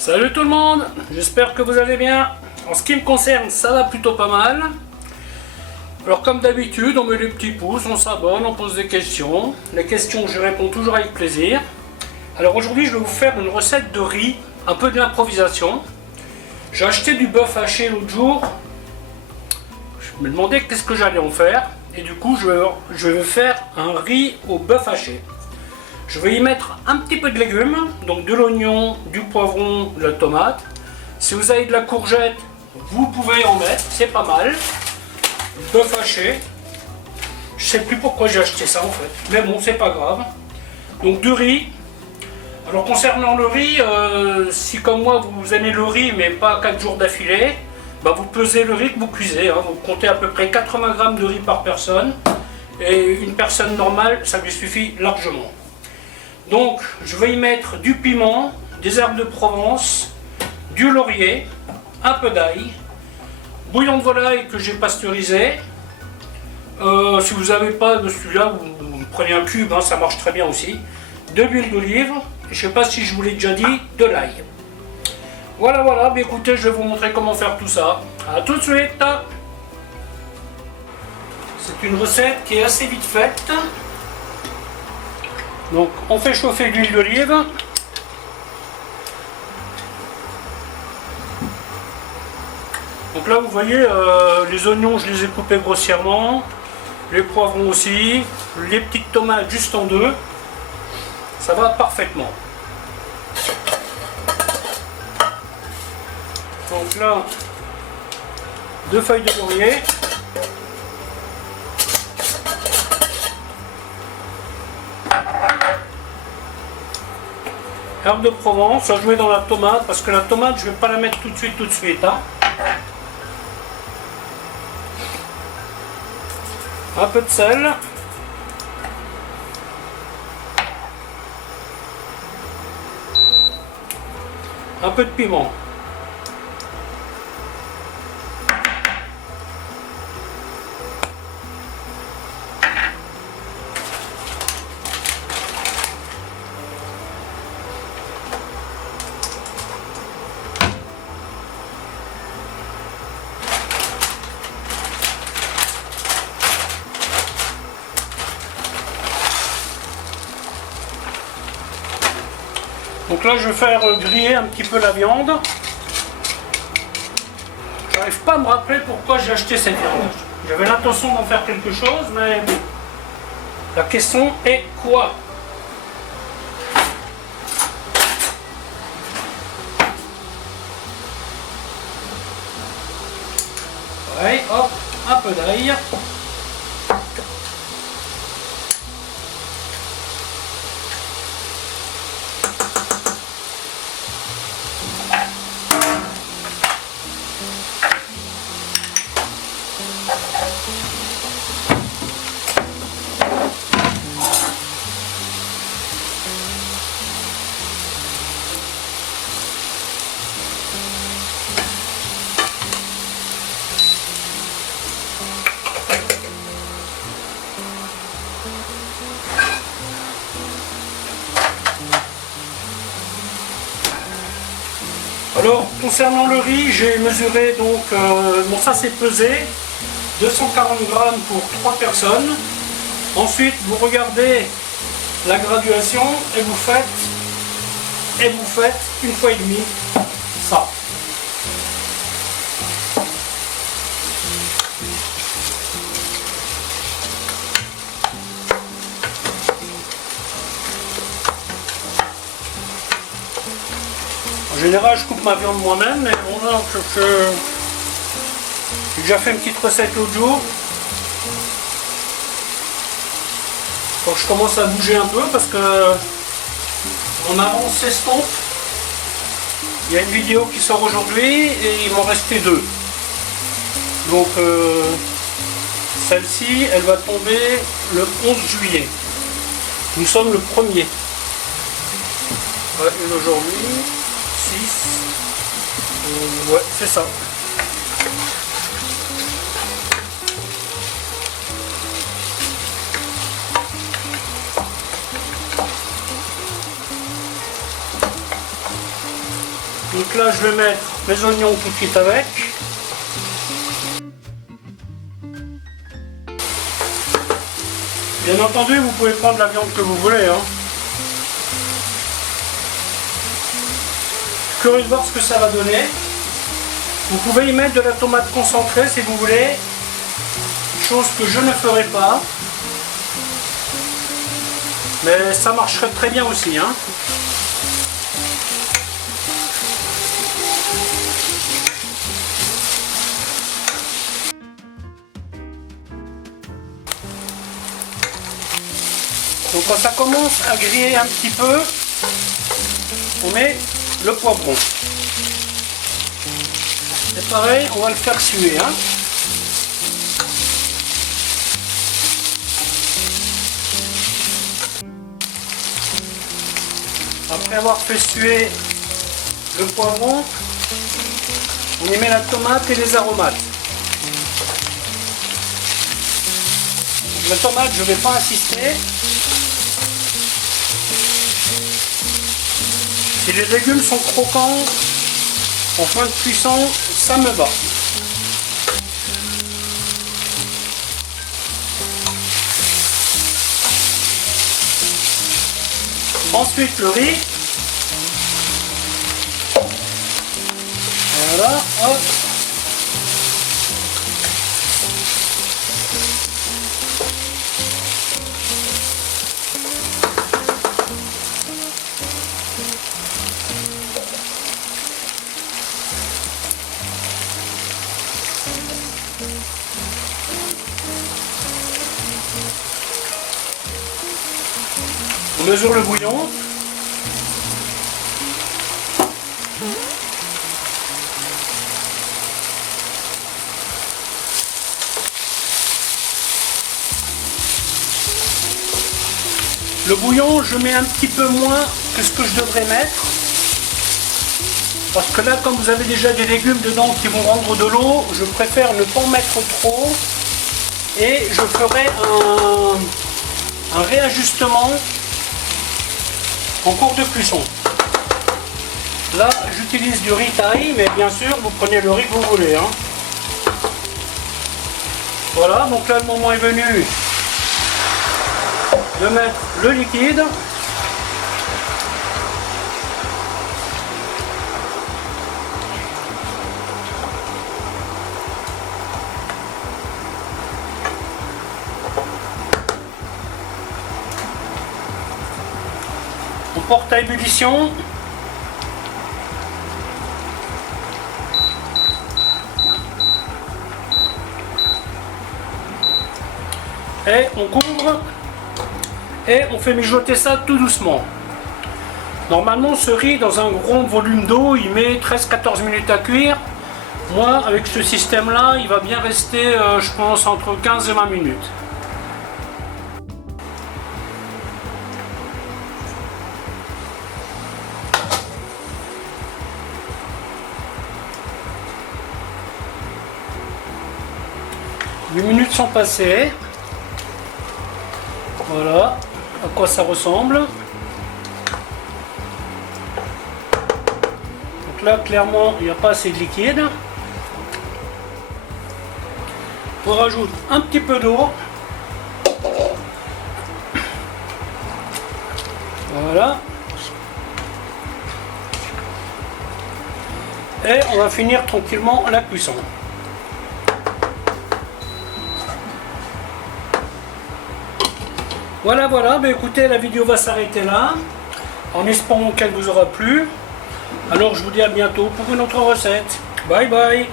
Salut tout le monde, j'espère que vous allez bien. En ce qui me concerne, ça va plutôt pas mal. Alors comme d'habitude, on met les petits pouces, on s'abonne, on pose des questions. Les questions, je réponds toujours avec plaisir. Alors aujourd'hui, je vais vous faire une recette de riz, un peu de l'improvisation. J'ai acheté du bœuf haché l'autre jour. Je me demandais qu'est-ce que j'allais en faire. Et du coup, je vais faire un riz au bœuf haché. Je vais y mettre un petit peu de légumes, donc de l'oignon, du poivron, de la tomate. Si vous avez de la courgette, vous pouvez en mettre, c'est pas mal. Bœuf haché. Je sais plus pourquoi j'ai acheté ça en fait, mais bon, c'est pas grave. Donc du riz. Alors concernant le riz, si comme moi vous aimez le riz mais pas 4 jours d'affilée, bah vous pesez le riz que vous cuisez. Vous comptez à peu près 80 grammes de riz par personne. Et une personne normale, ça lui suffit largement. Donc je vais y mettre du piment, des herbes de Provence, du laurier, un peu d'ail, bouillon de volaille que j'ai pasteurisé. Si vous n'avez pas de celui-là, vous prenez un cube, ça marche très bien aussi. De l'huile d'olive, et je ne sais pas si je vous l'ai déjà dit, de l'ail. Voilà, mais écoutez, je vais vous montrer comment faire tout ça. A tout de suite. C'est une recette qui est assez vite faite. Donc on fait chauffer l'huile d'olive. Donc là vous voyez les oignons, je les ai coupés grossièrement, les poivrons aussi, les petites tomates juste en deux. Ça va parfaitement. Donc là, 2 feuilles de laurier. Herbe de Provence, ça je mets dans la tomate parce que la tomate je ne vais pas la mettre tout de suite. Un peu de sel. Un peu de piment. Donc là je vais faire griller un petit peu la viande. J'arrive pas à me rappeler pourquoi j'ai acheté cette viande. J'avais l'intention d'en faire quelque chose, mais la question est quoi? Ouais, hop, un peu d'ail. Alors concernant le riz, j'ai mesuré donc, bon ça c'est pesé, 240 grammes pour 3 personnes. Ensuite vous regardez la graduation et vous faites une fois et demie ça. En général, je coupe ma viande moi-même, mais bon, là, j'ai déjà fait une petite recette l'autre jour. Quand je commence à bouger un peu, parce que mon avance s'estompe. Il y a une vidéo qui sort aujourd'hui et il m'en restait 2. Donc, celle-ci, elle va tomber le 11 juillet. Nous sommes le 1er. Ouais, une aujourd'hui. 6. Ouais, c'est ça. Donc là, je vais mettre mes oignons tout de suite avec. Bien entendu, vous pouvez prendre la viande que vous voulez. Hein. Curieux de voir ce que ça va donner. Vous pouvez y mettre de la tomate concentrée si vous voulez. Chose que je ne ferai pas. Mais ça marcherait très bien aussi. Hein. Donc quand ça commence à griller un petit peu, on met le poivron. C'est pareil, on va le faire suer. Hein. Après avoir fait suer le poivron, on y met la tomate et les aromates. Donc, la tomate, je ne vais pas insister. Si les légumes sont croquants, en fin de cuisson, ça me va. Ensuite le riz. Voilà, hop. On mesure le bouillon. Le bouillon, je mets un petit peu moins que ce que je devrais mettre. Parce que là, comme vous avez déjà des légumes dedans qui vont rendre de l'eau, je préfère ne pas en mettre trop. Et je ferai un réajustement en cours de cuisson. Là, j'utilise du riz thaï, mais bien sûr, vous prenez le riz que vous voulez. Hein. Voilà, donc là, le moment est venu de mettre le liquide. On porte à ébullition. Et on couvre et on fait mijoter ça tout doucement. Normalement ce riz dans un grand volume d'eau il met 13-14 minutes à cuire. Moi avec ce système là il va bien rester je pense entre 15 et 20 minutes. Les minutes sont passées. Voilà à quoi ça ressemble. Donc là clairement il n'y a pas assez de liquide. On rajoute un petit peu d'eau. Voilà. Et on va finir tranquillement la cuisson. Voilà, ben écoutez, la vidéo va s'arrêter là, en espérant qu'elle vous aura plu. Alors je vous dis à bientôt pour une autre recette. Bye bye.